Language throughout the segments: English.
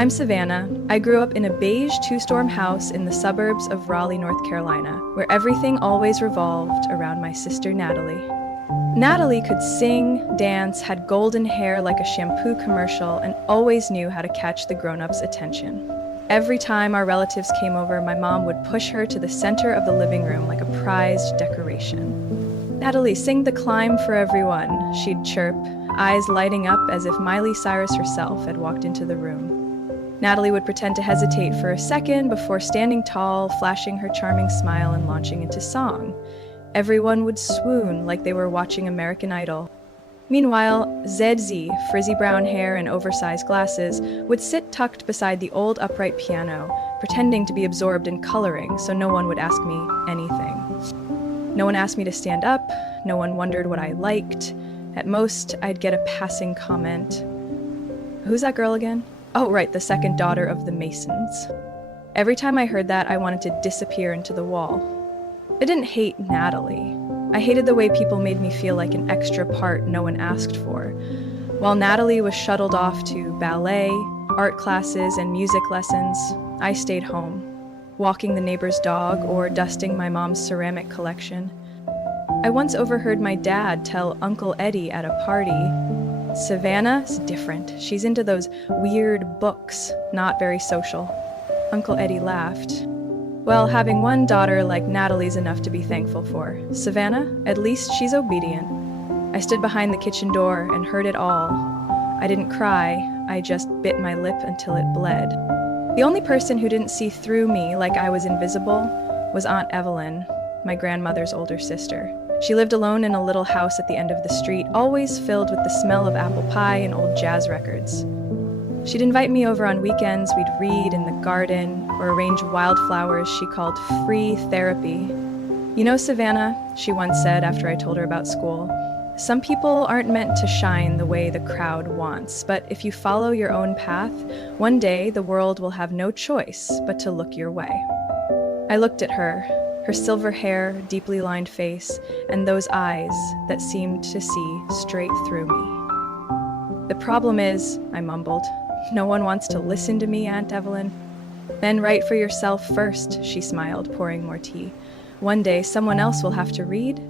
I'm Savannah. I grew up in a beige two-storm house in the suburbs of Raleigh, North Carolina, where everything always revolved around my sister Natalie. Natalie could sing, dance, had golden hair like a shampoo commercial, and always knew how to catch the grown-ups' attention. Every time our relatives came over, my mom would push her to the center of the living room like a prized decoration. "Natalie, sing The Climb for everyone," she'd chirp, eyes lighting up as if Miley Cyrus herself had walked into the room. Natalie would pretend to hesitate for a second before standing tall, flashing her charming smile and launching into song. Everyone would swoon like they were watching American Idol. Meanwhile, ZZ, frizzy brown hair and oversized glasses, would sit tucked beside the old upright piano, pretending to be absorbed in coloring so no one would ask me anything. No one asked me to stand up, no one wondered what I liked. At most, I'd get a passing comment. "Who's that girl again?" "Oh, right, the second daughter of the Masons." Every time I heard that, I wanted to disappear into the wall. I didn't hate Natalie. I hated the way people made me feel like an extra part no one asked for. While Natalie was shuttled off to ballet, art classes, and music lessons, I stayed home, walking the neighbor's dog or dusting my mom's ceramic collection. I once overheard my dad tell Uncle Eddie at a party, "Savannah's different. She's into those weird books, not very social." Uncle Eddie laughed. Well, having one daughter like Natalie's enough to be thankful for. Savannah, at least she's obedient. I stood behind the kitchen door and heard it all. I didn't cry, I just bit my lip until it bled. The only person who didn't see through me like I was invisible was Aunt Evelyn, my grandmother's older sister. She lived alone in a little house at the end of the street, always filled with the smell of apple pie and old jazz records. She'd invite me over on weekends, we'd read in the garden, or arrange wildflowers she called free therapy. "You know, Savannah," she once said after I told her about school, "some people aren't meant to shine the way the crowd wants, but if you follow your own path, one day the world will have no choice but to look your way." I looked at her silver hair, deeply lined face, and those eyes that seemed to see straight through me. "The problem is," I mumbled, "no one wants to listen to me, Aunt Evelyn." "Then write for yourself first," she smiled, pouring more tea. "One day someone else will have to read."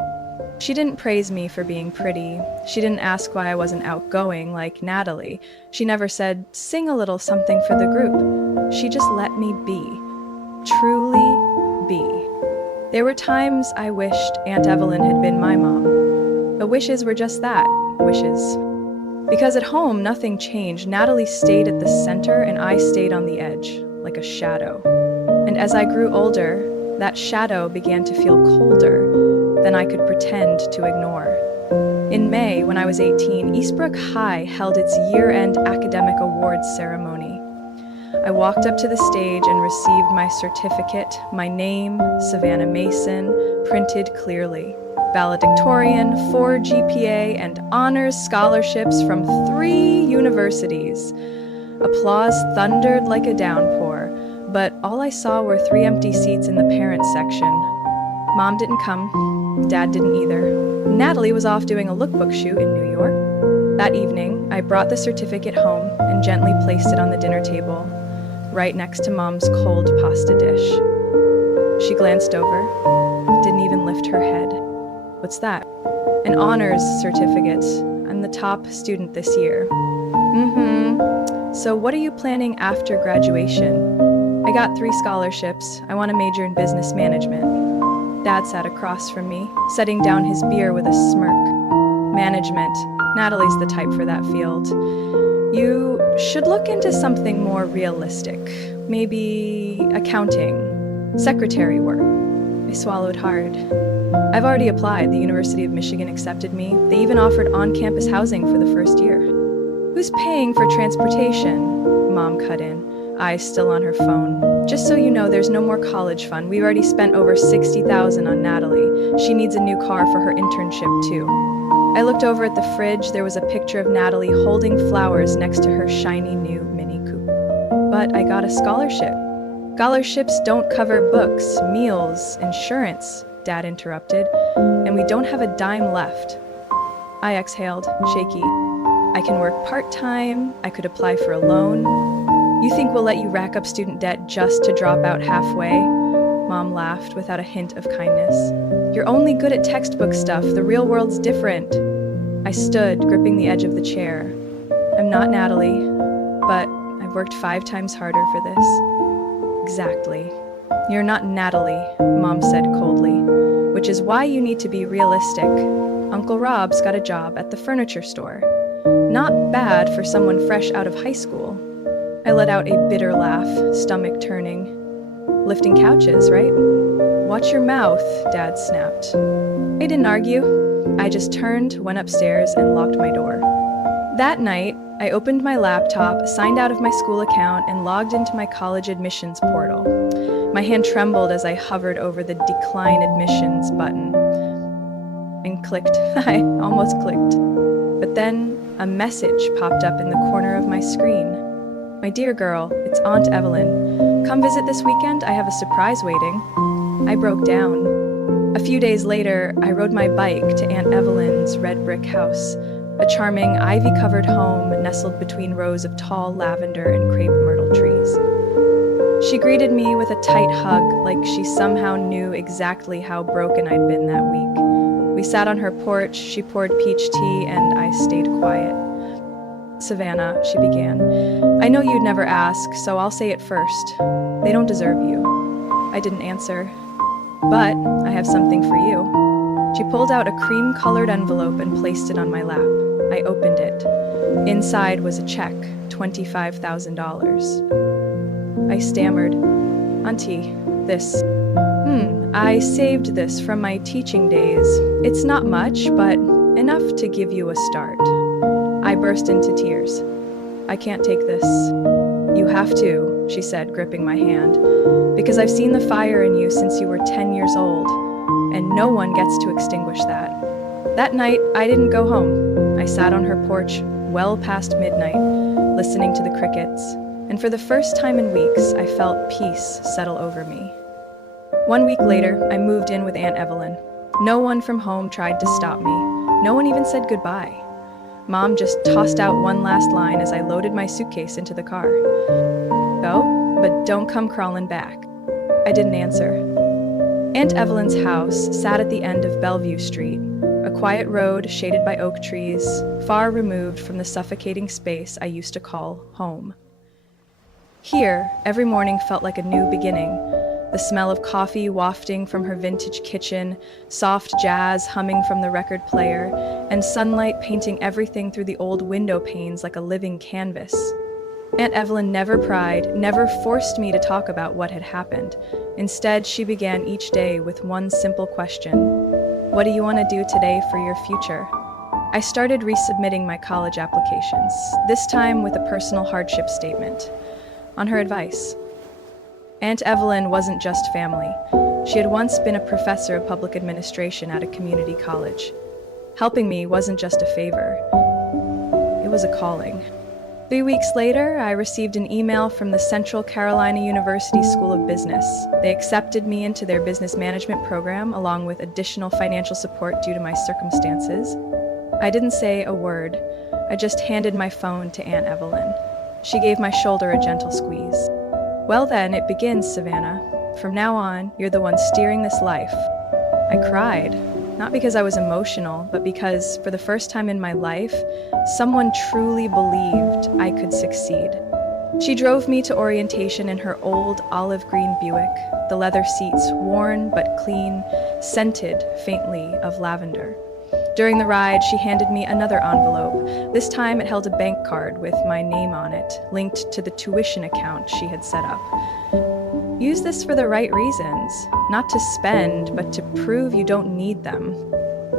She didn't praise me for being pretty. She didn't ask why I wasn't outgoing like Natalie. She never said, "Sing a little something for the group." She just let me be. Truly be. There were times I wished Aunt Evelyn had been my mom. But wishes were just that, wishes. Because at home, nothing changed. Natalie stayed at the center and I stayed on the edge, like a shadow. And as I grew older, that shadow began to feel colder than I could pretend to ignore. In May, when I was 18, Eastbrook High held its year-end academic awards ceremony. I walked up to the stage and received my certificate, my name, Savannah Mason, printed clearly. Valedictorian, 4 GPA, and honors scholarships from 3 universities. Applause thundered like a downpour, but all I saw were 3 empty seats in the parents section. Mom didn't come, Dad didn't either. Natalie was off doing a lookbook shoot in New York. That evening, I brought the certificate home and gently placed it on the dinner table, right next to Mom's cold pasta dish. She glanced over, didn't even lift her head. "What's that?" "An honors certificate. I'm the top student this year." "So what are you planning after graduation?" "I got 3 scholarships. I want to major in business management." Dad sat across from me, setting down his beer with a smirk. "Management. Natalie's the type for that field. You should look into something more realistic. Maybe accounting, secretary work." I swallowed hard. "I've already applied. The University of Michigan accepted me. They even offered on-campus housing for the first year." "Who's paying for transportation?" Mom cut in, eyes still on her phone. "Just so you know, there's no more college fund. We've already spent over $60,000 on Natalie. She needs a new car for her internship, too." I looked over at the fridge. There was a picture of Natalie holding flowers next to her shiny new Mini Cooper. "But I got a scholarship." "Scholarships don't cover books, meals, insurance," Dad interrupted, "and we don't have a dime left." I exhaled, shaky. "I can work part-time, I could apply for a loan." You think we'll let you rack up student debt just to drop out halfway? Mom laughed without a hint of kindness. You're only good at textbook stuff. The real world's different. I stood, gripping the edge of the chair. I'm not Natalie, but I've worked 5 times harder for this. Exactly. You're not Natalie, Mom said coldly, which is why you need to be realistic. Uncle Rob's got a job at the furniture store. Not bad for someone fresh out of high school. I let out a bitter laugh, stomach turning. Lifting couches, right? Watch your mouth, Dad snapped. I didn't argue. I just turned, went upstairs, and locked my door. That night, I opened my laptop, signed out of my school account, and logged into my college admissions portal. My hand trembled as I hovered over the decline admissions button and clicked. I almost clicked. But then a message popped up in the corner of my screen. My dear girl, it's Aunt Evelyn. Come visit this weekend, I have a surprise waiting. I broke down. A few days later, I rode my bike to Aunt Evelyn's red brick house, a charming ivy-covered home nestled between rows of tall lavender and crepe myrtle trees. She greeted me with a tight hug, like she somehow knew exactly how broken I'd been that week. We sat on her porch, she poured peach tea, and I stayed quiet. Savannah, she began, I know you'd never ask, so I'll say it first. They don't deserve you. I didn't answer. But I have something for you. She pulled out a cream-colored envelope and placed it on my lap. I opened it. Inside was a check, $25,000. I stammered, Auntie, this. I saved this from my teaching days. It's not much, but enough to give you a start. I burst into tears. I can't take this. You have to, she said, gripping my hand, because I've seen the fire in you since you were 10 years old, and no one gets to extinguish that. That night, I didn't go home. I sat on her porch well past midnight, listening to the crickets, and for the first time in weeks, I felt peace settle over me. 1 week later, I moved in with Aunt Evelyn. No one from home tried to stop me. No one even said goodbye. Mom just tossed out one last line as I loaded my suitcase into the car. Go, but don't come crawling back. I didn't answer. Aunt Evelyn's house sat at the end of Bellevue Street, a quiet road shaded by oak trees, far removed from the suffocating space I used to call home. Here, every morning felt like a new beginning. The smell of coffee wafting from her vintage kitchen, soft jazz humming from the record player, and sunlight painting everything through the old window panes like a living canvas. Aunt Evelyn never pried, never forced me to talk about what had happened. Instead, she began each day with one simple question. What do you want to do today for your future? I started resubmitting my college applications, this time with a personal hardship statement. On her advice. Aunt Evelyn wasn't just family. She had once been a professor of public administration at a community college. Helping me wasn't just a favor. It was a calling. 3 weeks later, I received an email from the Central Carolina University School of Business. They accepted me into their business management program along with additional financial support due to my circumstances. I didn't say a word. I just handed my phone to Aunt Evelyn. She gave my shoulder a gentle squeeze. Well then, it begins, Savannah. From now on, you're the one steering this life. I cried, not because I was emotional, but because, for the first time in my life, someone truly believed I could succeed. She drove me to orientation in her old olive green Buick, the leather seats worn but clean, scented faintly of lavender. During the ride, she handed me another envelope. This time it held a bank card with my name on it, linked to the tuition account she had set up. Use this for the right reasons, not to spend, but to prove you don't need them.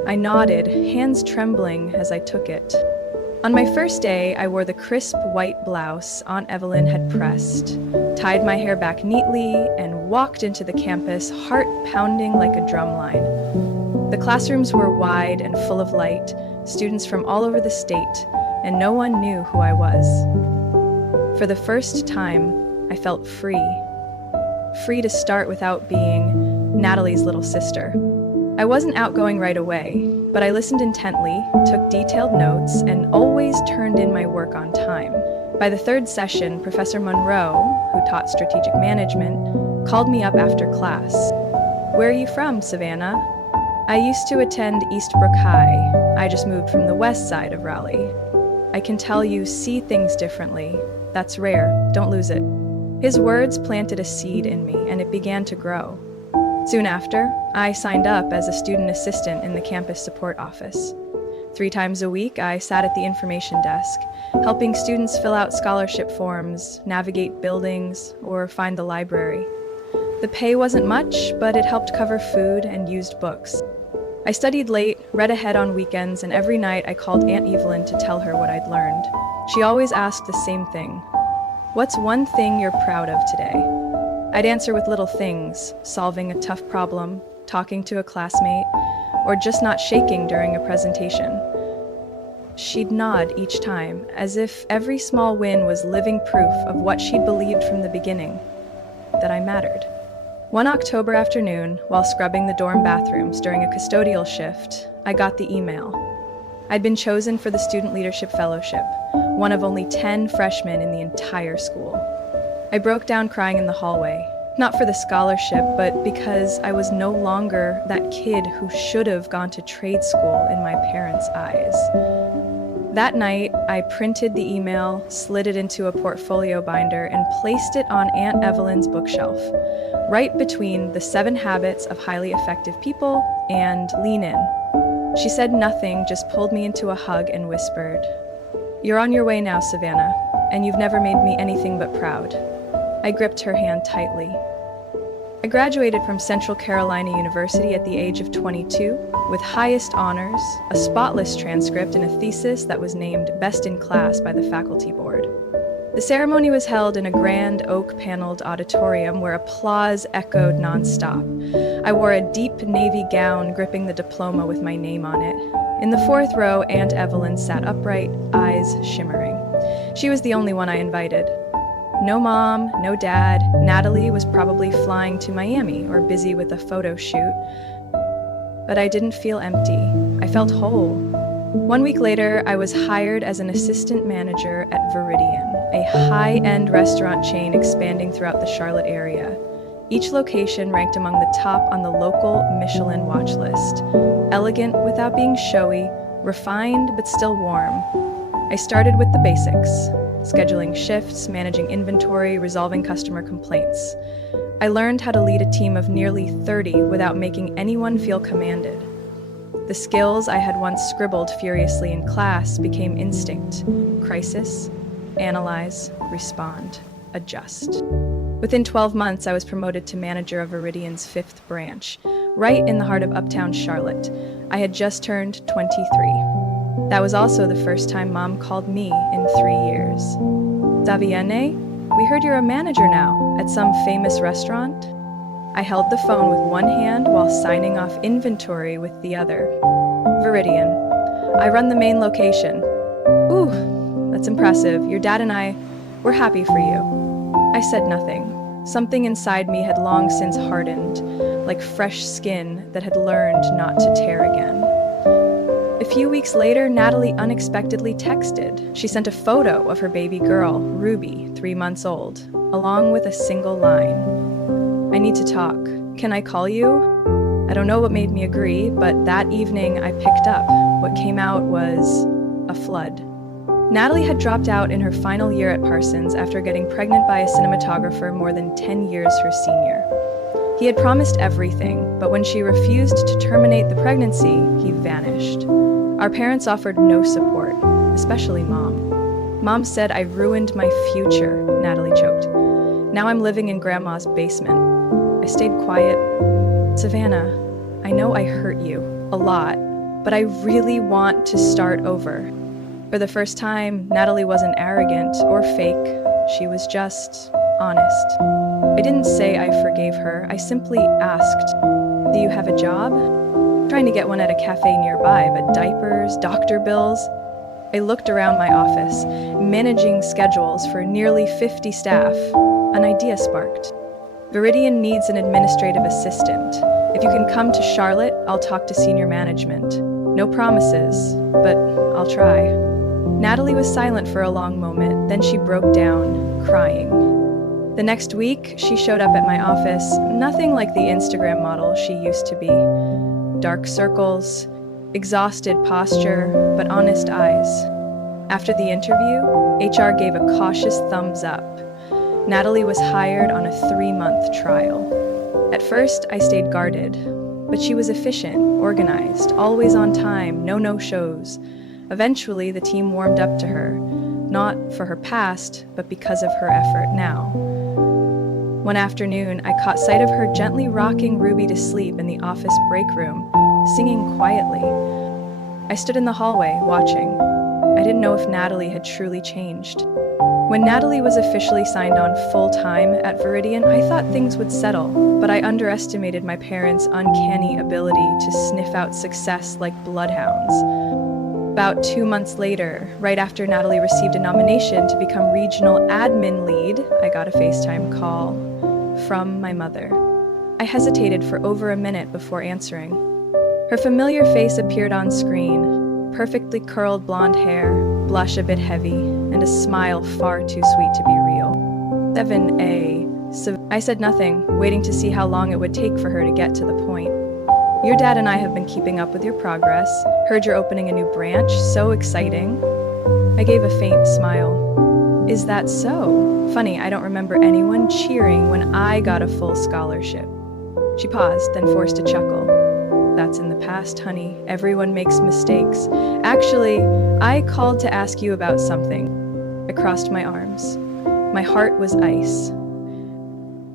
I nodded, hands trembling as I took it. On my first day, I wore the crisp white blouse Aunt Evelyn had pressed, tied my hair back neatly, and walked into the campus, heart pounding like a drumline. The classrooms were wide and full of light, students from all over the state, and no one knew who I was. For the first time, I felt free. Free to start without being Natalie's little sister. I wasn't outgoing right away, but I listened intently, took detailed notes, and always turned in my work on time. By the third session, Professor Monroe, who taught strategic management, called me up after class. "Where are you from, Savannah?" "I used to attend Eastbrook High. I just moved from the west side of Raleigh. I can tell you see things differently. That's rare. Don't lose it." His words planted a seed in me, and it began to grow. Soon after, I signed up as a student assistant in the campus support office. 3 times a week, I sat at the information desk, helping students fill out scholarship forms, navigate buildings, or find the library. The pay wasn't much, but it helped cover food and used books. I studied late, read ahead on weekends, and every night I called Aunt Evelyn to tell her what I'd learned. She always asked the same thing: "What's one thing you're proud of today?" I'd answer with little things: solving a tough problem, talking to a classmate, or just not shaking during a presentation. She'd nod each time, as if every small win was living proof of what she'd believed from the beginning, that I mattered. One October afternoon, while scrubbing the dorm bathrooms during a custodial shift, I got the email. I'd been chosen for the Student Leadership Fellowship, one of only 10 freshmen in the entire school. I broke down crying in the hallway, not for the scholarship, but because I was no longer that kid who should have gone to trade school in my parents' eyes. That night, I printed the email, slid it into a portfolio binder, and placed it on Aunt Evelyn's bookshelf, right between the 7 Habits of Highly Effective People and Lean In. She said nothing, just pulled me into a hug and whispered, "You're on your way now, Savannah, and you've never made me anything but proud." I gripped her hand tightly. I graduated from Central Carolina University at the age of 22, with highest honors, a spotless transcript, and a thesis that was named Best in Class by the faculty board. The ceremony was held in a grand oak-paneled auditorium where applause echoed nonstop. I wore a deep navy gown gripping the diploma with my name on it. In the 4th row, Aunt Evelyn sat upright, eyes shimmering. She was the only one I invited. No mom, no dad. Natalie was probably flying to Miami or busy with a photo shoot. But I didn't feel empty. I felt whole. 1 week later, I was hired as an assistant manager at Veridian, a high-end restaurant chain expanding throughout the Charlotte area. Each location ranked among the top on the local Michelin watch list. Elegant without being showy, refined but still warm. I started with the basics: scheduling shifts, managing inventory, resolving customer complaints. I learned how to lead a team of nearly 30 without making anyone feel commanded. The skills I had once scribbled furiously in class became instinct: crisis, analyze, respond, adjust. Within 12 months, I was promoted to manager of Veridian's 5th branch, right in the heart of uptown Charlotte. I had just turned 23. That was also the first time Mom called me in 3 years. "Davienne, we heard you're a manager now at some famous restaurant?" I held the phone with one hand while signing off inventory with the other. "Veridian. I run the main location." "Ooh, that's impressive. Your dad and we're happy for you." I said nothing. Something inside me had long since hardened, like fresh skin that had learned not to tear again. A few weeks later, Natalie unexpectedly texted. She sent a photo of her baby girl, Ruby, 3 months old, along with a single line: "I need to talk. Can I call you?" I don't know what made me agree, but that evening I picked up. What came out was a flood. Natalie had dropped out in her final year at Parsons after getting pregnant by a cinematographer more than 10 years her senior. He had promised everything, but when she refused to terminate the pregnancy, he vanished. Our parents offered no support, especially Mom. Mom said I ruined my future, Natalie choked. Now I'm living in Grandma's basement. I stayed quiet. "Savannah, I know I hurt you a lot, but I really want to start over." For the first time, Natalie wasn't arrogant or fake. She was just honest. I didn't say I forgave her. I simply asked, "Do you have a job?" Trying to get one at a cafe nearby, but diapers, doctor bills. I looked around my office, managing schedules for nearly 50 staff. An idea sparked. Veridian needs an administrative assistant. If you can come to Charlotte, I'll talk to senior management. No promises, but I'll try. Natalie was silent for a long moment, Then she broke down, crying. The next week, she showed up at my office, nothing like the Instagram model she used to be. Dark circles, exhausted posture, but honest eyes. After the interview, HR gave a cautious thumbs up. Natalie was hired on a 3-month trial. At first, I stayed guarded, but she was efficient, organized, always on time, no no-shows. Eventually, the team warmed up to her, not for her past, but because of her effort now. One afternoon, I caught sight of her gently rocking Ruby to sleep in the office break room, singing quietly. I stood in the hallway, watching. I didn't know if Natalie had truly changed. When Natalie was officially signed on full-time at Viridian, I thought things would settle, but I underestimated my parents' uncanny ability to sniff out success like bloodhounds. About 2 months later, right after Natalie received a nomination to become regional admin lead, I got a FaceTime call from my mother. I hesitated for over a minute before answering. Her familiar face appeared on screen. Perfectly curled blonde hair, blush a bit heavy, and a smile far too sweet to be real. 7A. I said nothing, waiting to see how long it would take for her to get to the point. Your dad and I have been keeping up with your progress. Heard you're opening a new branch. So exciting. I gave a faint smile. Is that so? Funny, I don't remember anyone cheering when I got a full scholarship. She paused, then forced a chuckle. That's in the past, honey. Everyone makes mistakes. Actually, I called to ask you about something. I crossed my arms. My heart was ice.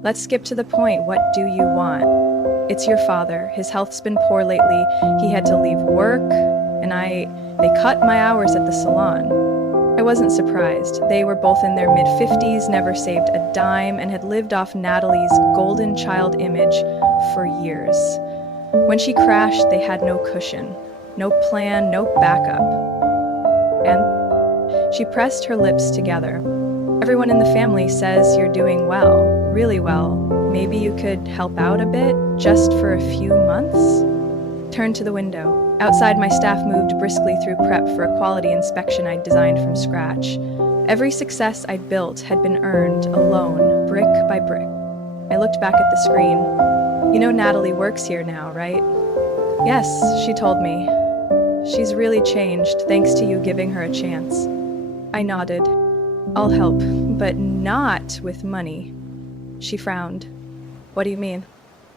Let's skip to the point. What do you want? It's your father. His health's been poor lately. He had to leave work, and they cut my hours at the salon. I wasn't surprised. They were both in their mid-50s, never saved a dime, and had lived off Natalie's golden child image for years. When she crashed, they had no cushion, no plan, no backup. And she pressed her lips together. Everyone in the family says you're doing well, really well. Maybe you could help out a bit, just for a few months? Turned to the window. Outside, my staff moved briskly through prep for a quality inspection I'd designed from scratch. Every success I'd built had been earned alone, brick by brick. I looked back at the screen. You know Natalie works here now, right? Yes, she told me. She's really changed, thanks to you giving her a chance. I nodded. I'll help, but not with money. She frowned. What do you mean?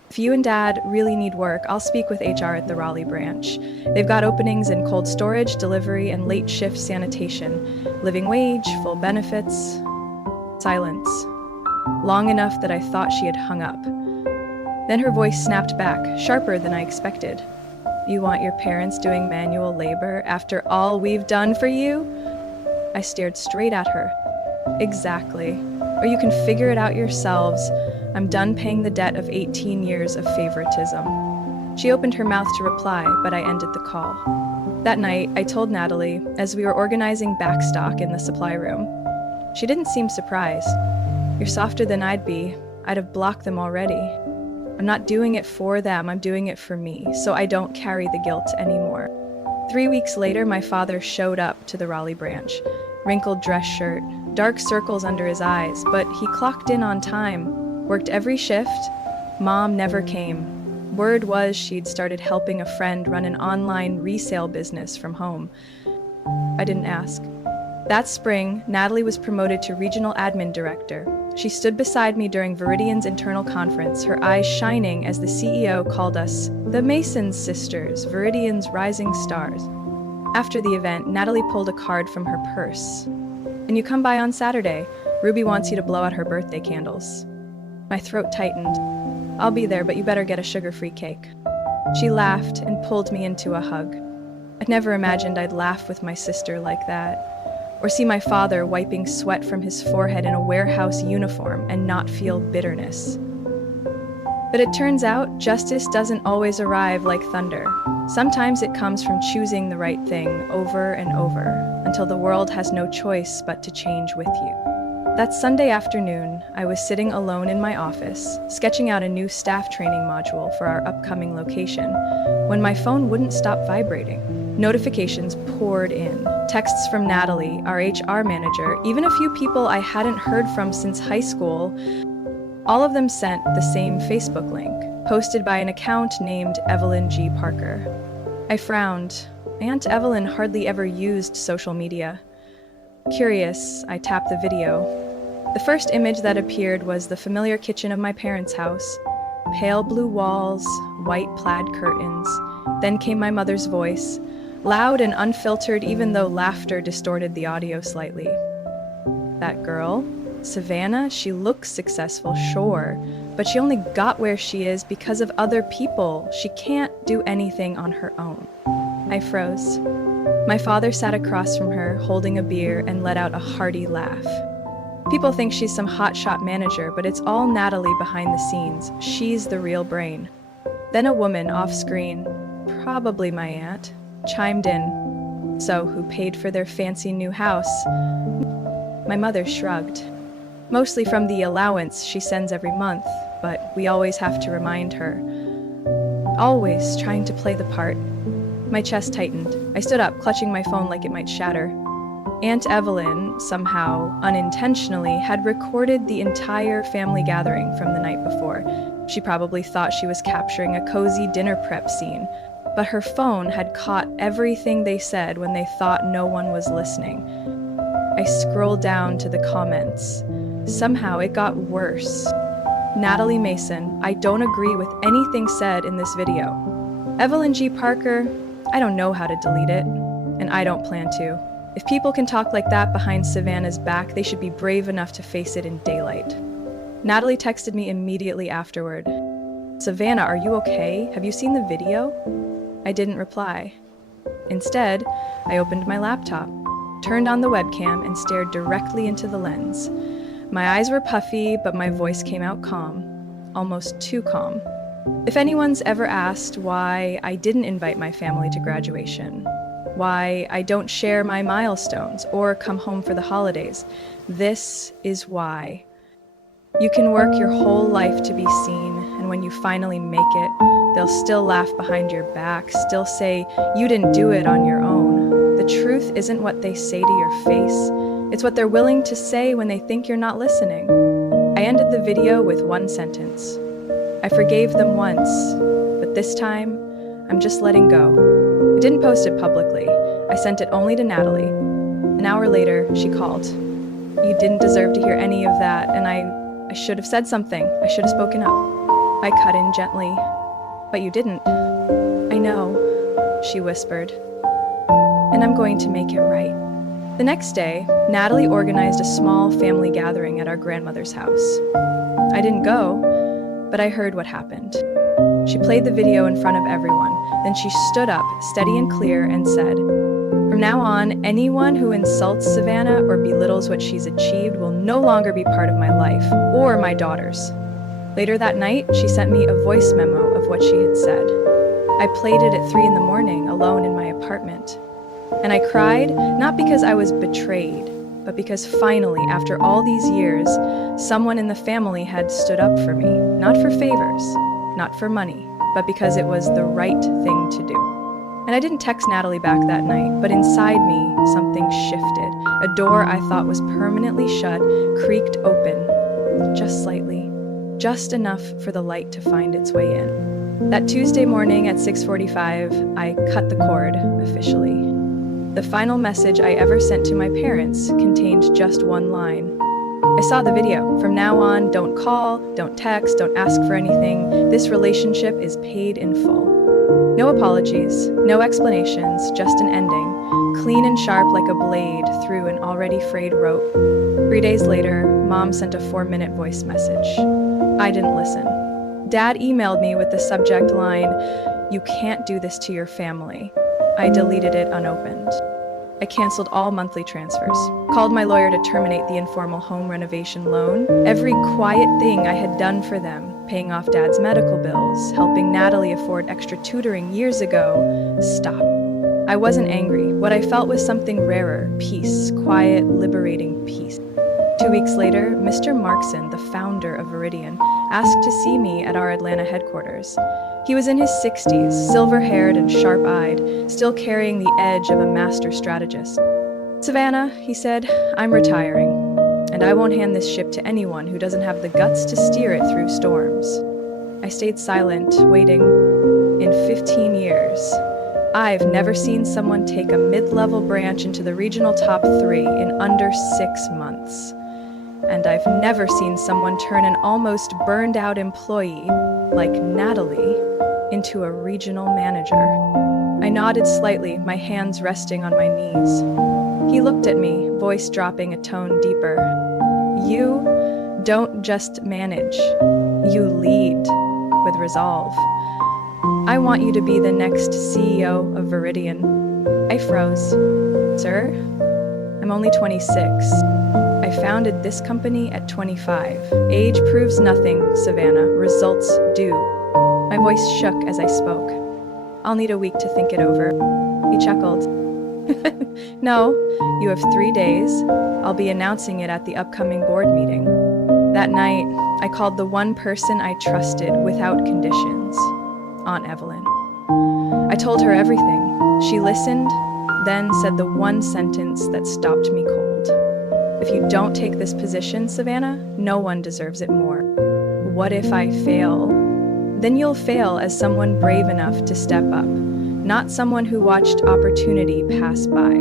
If you and Dad really need work, I'll speak with HR at the Raleigh branch. They've got openings in cold storage, delivery, and late shift sanitation. Living wage, full benefits. Silence. Long enough that I thought she had hung up. Then her voice snapped back, sharper than I expected. You want your parents doing manual labor after all we've done for you? I stared straight at her. Exactly. Or you can figure it out yourselves. I'm done paying the debt of 18 years of favoritism. She opened her mouth to reply, but I ended the call. That night, I told Natalie, as we were organizing backstock in the supply room. She didn't seem surprised. You're softer than I'd be. I'd have blocked them already. I'm not doing it for them, I'm doing it for me, so I don't carry the guilt anymore. 3 weeks later, my father showed up to the Raleigh branch. Wrinkled dress shirt, dark circles under his eyes, but he clocked in on time, worked every shift. Mom never came. Word was she'd started helping a friend run an online resale business from home. I didn't ask. That spring, Natalie was promoted to regional admin director. She stood beside me during Viridian's internal conference, her eyes shining as the CEO called us the Mason sisters, Viridian's rising stars. After the event, Natalie pulled a card from her purse. And you come by on Saturday. Ruby wants you to blow out her birthday candles. My throat tightened. I'll be there, but you better get a sugar-free cake. She laughed and pulled me into a hug. I'd never imagined I'd laugh with my sister like that. Or see my father wiping sweat from his forehead in a warehouse uniform and not feel bitterness. But it turns out justice doesn't always arrive like thunder. Sometimes it comes from choosing the right thing over and over until the world has no choice but to change with you. That Sunday afternoon, I was sitting alone in my office, sketching out a new staff training module for our upcoming location, when my phone wouldn't stop vibrating. Notifications poured in. Texts from Natalie, our HR manager, even a few people I hadn't heard from since high school. All of them sent the same Facebook link, posted by an account named Evelyn G. Parker. I frowned. Aunt Evelyn hardly ever used social media. Curious, I tapped the video. The first image that appeared was the familiar kitchen of my parents' house. Pale blue walls, white plaid curtains. Then came my mother's voice, loud and unfiltered even though laughter distorted the audio slightly. That girl, Savannah, she looks successful, sure, but she only got where she is because of other people. She can't do anything on her own. I froze. My father sat across from her, holding a beer, and let out a hearty laugh. People think she's some hotshot manager, but it's all Natalie behind the scenes. She's the real brain. Then a woman off-screen, probably my aunt, chimed in. So, who paid for their fancy new house? My mother shrugged. Mostly from the allowance she sends every month, but we always have to remind her. Always trying to play the part. My chest tightened. I stood up, clutching my phone like it might shatter. Aunt Evelyn, somehow unintentionally, had recorded the entire family gathering from the night before. She probably thought she was capturing a cozy dinner prep scene, but her phone had caught everything they said when they thought no one was listening. I scrolled down to the comments. Somehow it got worse. Natalie Mason, I don't agree with anything said in this video. Evelyn G. Parker, I don't know how to delete it, and I don't plan to. If people can talk like that behind Savannah's back, they should be brave enough to face it in daylight. Natalie texted me immediately afterward. Savannah, are you okay? Have you seen the video? I didn't reply. Instead, I opened my laptop, turned on the webcam, and stared directly into the lens. My eyes were puffy, but my voice came out calm, almost too calm. If anyone's ever asked why I didn't invite my family to graduation, why I don't share my milestones or come home for the holidays, this is why. You can work your whole life to be seen, and when you finally make it, they'll still laugh behind your back, still say you didn't do it on your own. The truth isn't what they say to your face. It's what they're willing to say when they think you're not listening. I ended the video with one sentence. I forgave them once, but this time, I'm just letting go. I didn't post it publicly. I sent it only to Natalie. An hour later, she called. You didn't deserve to hear any of that, and I should have said something. I should have spoken up. I cut in gently. But you didn't. I know, she whispered. And I'm going to make it right. The next day, Natalie organized a small family gathering at our grandmother's house. I didn't go, but I heard what happened. She played the video in front of everyone. Then she stood up, steady and clear, and said, "From now on, anyone who insults Savannah or belittles what she's achieved will no longer be part of my life, or my daughter's." Later that night, she sent me a voice memo of what she had said. I played it at 3 a.m, alone in my apartment. And I cried, not because I was betrayed, but because finally, after all these years, someone in the family had stood up for me, not for favors, not for money, but because it was the right thing to do. And I didn't text Natalie back that night, but inside me, something shifted. A door I thought was permanently shut creaked open, just slightly, just enough for the light to find its way in. That Tuesday morning at 6:45, I cut the cord, officially. The final message I ever sent to my parents contained just one line. I saw the video. From now on, don't call, don't text, don't ask for anything. This relationship is paid in full. No apologies, no explanations, just an ending, clean and sharp like a blade through an already frayed rope. 3 days later, Mom sent a 4-minute voice message. I didn't listen. Dad emailed me with the subject line, "You can't do this to your family." I deleted it unopened. I canceled all monthly transfers, called my lawyer to terminate the informal home renovation loan. Every quiet thing I had done for them, paying off Dad's medical bills, helping Natalie afford extra tutoring years ago, stopped. I wasn't angry. What I felt was something rarer, peace, quiet, liberating peace. 2 weeks later, Mr. Markson, the founder of Viridian, asked to see me at our Atlanta headquarters. He was in his 60s, silver-haired and sharp-eyed, still carrying the edge of a master strategist. "Savannah," he said, "I'm retiring, and I won't hand this ship to anyone who doesn't have the guts to steer it through storms." I stayed silent, waiting. In 15 years, I've never seen someone take a mid-level branch into the regional top 3 in under 6 months. And I've never seen someone turn an almost burned-out employee, like Natalie, into a regional manager. I nodded slightly, my hands resting on my knees. He looked at me, voice dropping a tone deeper. "You don't just manage, you lead with resolve. I want you to be the next CEO of Viridian." I froze. "Sir, I'm only 26. I founded this company at 25. Age proves nothing, Savannah. Results do." My voice shook as I spoke. "I'll need a week to think it over." He chuckled. "No, you have 3 days. I'll be announcing it at the upcoming board meeting." That night, I called the one person I trusted without conditions, Aunt Evelyn. I told her everything. She listened, then said the one sentence that stopped me cold. "If you don't take this position, Savannah, no one deserves it more. What if I fail? Then you'll fail as someone brave enough to step up, not someone who watched opportunity pass by."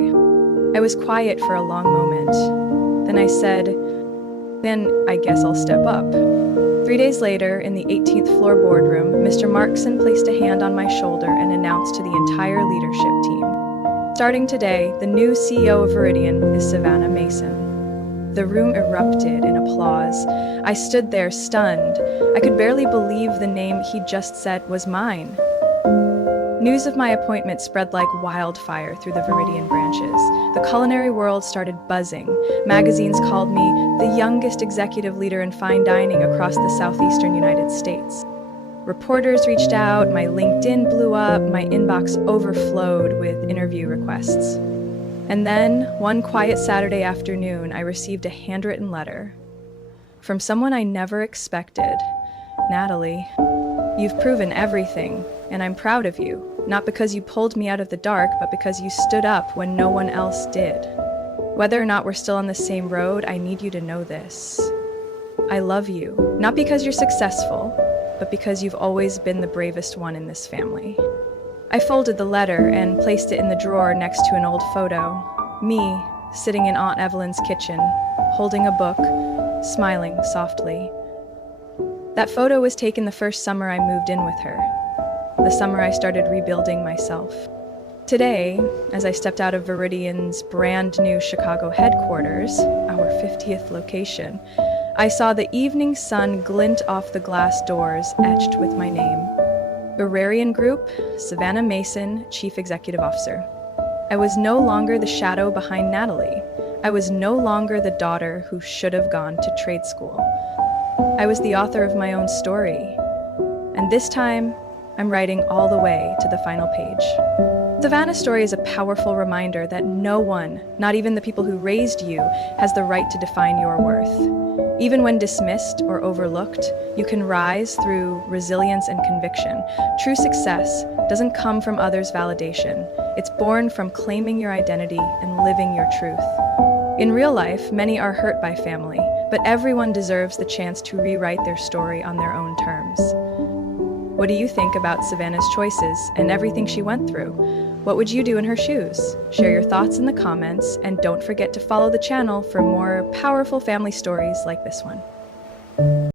I was quiet for a long moment. Then I said, "Then I guess I'll step up." 3 days later, in the 18th floor boardroom, Mr. Markson placed a hand on my shoulder and announced to the entire leadership team, "Starting today, the new CEO of Viridian is Savannah Mason." The room erupted in applause. I stood there stunned. I could barely believe the name he'd just said was mine. News of my appointment spread like wildfire through the Viridian branches. The culinary world started buzzing. Magazines called me the youngest executive leader in fine dining across the southeastern United States. Reporters reached out, my LinkedIn blew up, my inbox overflowed with interview requests. And then, one quiet Saturday afternoon, I received a handwritten letter from someone I never expected. "Natalie, you've proven everything, and I'm proud of you, not because you pulled me out of the dark, but because you stood up when no one else did. Whether or not we're still on the same road, I need you to know this. I love you, not because you're successful, but because you've always been the bravest one in this family." I folded the letter and placed it in the drawer next to an old photo. Me, sitting in Aunt Evelyn's kitchen, holding a book, smiling softly. That photo was taken the first summer I moved in with her, the summer I started rebuilding myself. Today, as I stepped out of Viridian's brand new Chicago headquarters, our 50th location, I saw the evening sun glint off the glass doors etched with my name. Viridian Group, Savannah Mason, Chief Executive Officer. I was no longer the shadow behind Natalie. I was no longer the daughter who should have gone to trade school. I was the author of my own story. And this time, I'm writing all the way to the final page. Savannah's story is a powerful reminder that no one, not even the people who raised you, has the right to define your worth. Even when dismissed or overlooked, you can rise through resilience and conviction. True success doesn't come from others' validation. It's born from claiming your identity and living your truth. In real life, many are hurt by family, but everyone deserves the chance to rewrite their story on their own terms. What do you think about Savannah's choices and everything she went through? What would you do in her shoes? Share your thoughts in the comments, and don't forget to follow the channel for more powerful family stories like this one.